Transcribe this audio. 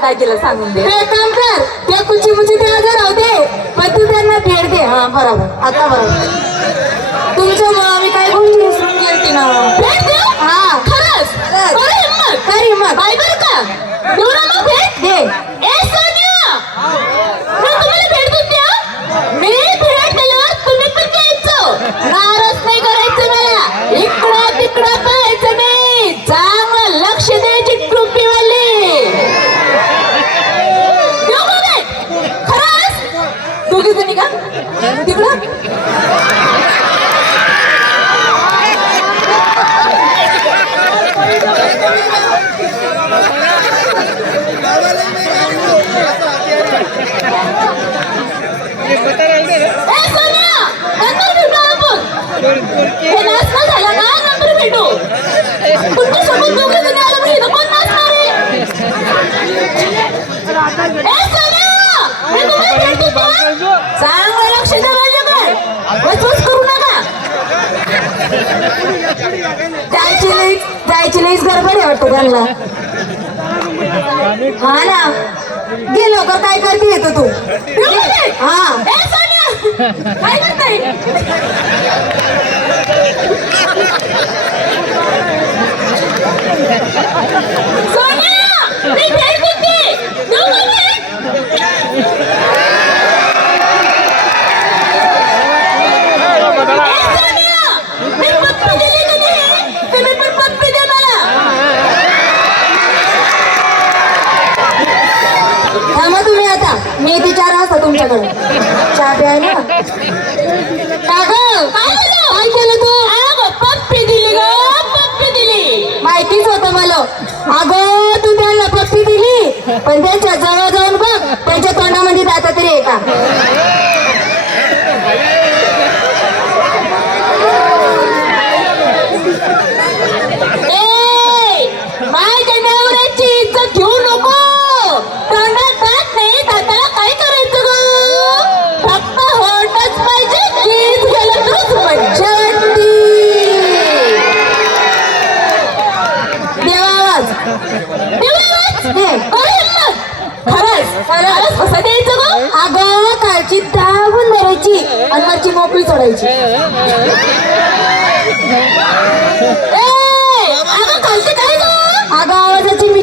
माझ्या दाजीला सांगून दे. ते काम कर ते कुची मुची ते राहू दे पण तू त्यांना भेट दे. हा बरोबर. आता बरोबर. तुमच्यामुळं आम्ही काही गोष्टी विसरून गेलती ना? भेट हा. खरंच. काय काय बरं का? देऊ ना मग भेट. दे ए सोनिया मी तुम्हाला भेट देते हं. मी भेट दिल्यावर तुम्ही पण द्यायचं नाराज नाही करायचं मला इकडं तिकडं पाहायचं नाही चांगलं लक्ष द्यायची टोपीवाली देऊ का भेट खरंच दोघी जणी का तिकडं ए सोनिया नंतर भेटू आपण हे नाचणं झालं ना? नंतर भेटू. तुमच्यासोबत दोघे जणी आलं म्हणजे इथं कोण नाचणार आहे ए सोनिया! मी तुम्हाला भेट देते. चांगलं लक्ष द्या माझ्याकडे वचवच करू नका. जायची लईच जायची लईच गडबड आहे वाटतं त्यांना. हा ना. गे लवकर काय करते येतो तू? का? हा. तुम्ही पण पप्पी द्या मला थांबा तुम्ही आता. मी येते चार वाजता तुमच्याकडे. पप्पी दिली ग पप्पी दिली माहितीच होतं मला. अगं तू त्यांना पप्पी दिली. पण त्यांच्या जवळ जाऊन बघ. त्यांच्या तोंडामध्ये जाता तरी आहे का? खरंच. कसं द्यायचं गं. अगं कालची दाबून धरायची आणि माझी मोकळी चढायची अगं खालची काय गं? अगं आवाजाची मी